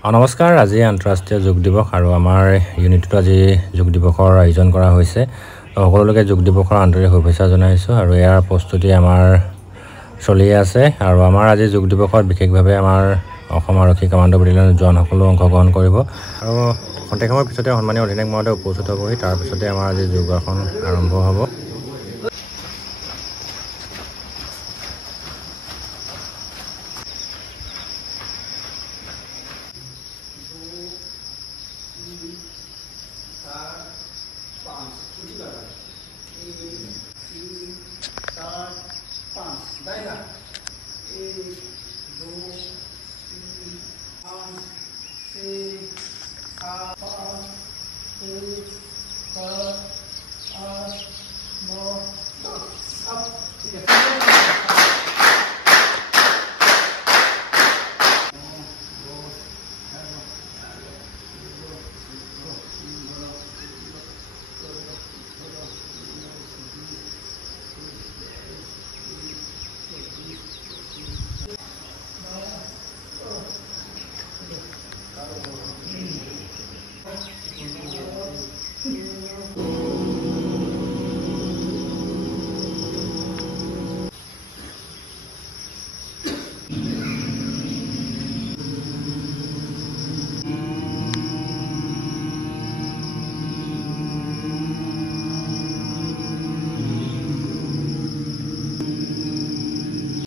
নমস্কাৰ আজি আন্তঃৰাষ্ট্ৰীয় যোগ দিৱস আৰু আমাৰ ইউনিটত আজি যোগ দিৱসৰ আয়োজন কৰা হৈছে সকলোকে যোগ দিৱসৰ আন্তৰিক শুভেচ্ছা জনাইছো আৰু ইয়াৰ প্ৰস্তুতি আমাৰ চলি আছে আৰু আমাৰ আজি যোগ দিৱসত বিশেষভাৱে আমাৰ অসম আৰক্ষী কমাণ্ডো বেটেলিয়নৰ জোৱানসকলে অংশগ্ৰহণ কৰিব আৰু খন্তেক সময়ৰ পিছতে সন্মানীয় অধিনায়ক মহোদয় উপস্থিত হ'বহি তাৰ পিছতে আমাৰ আজি যোগাসন আৰম্ভ হ'ব।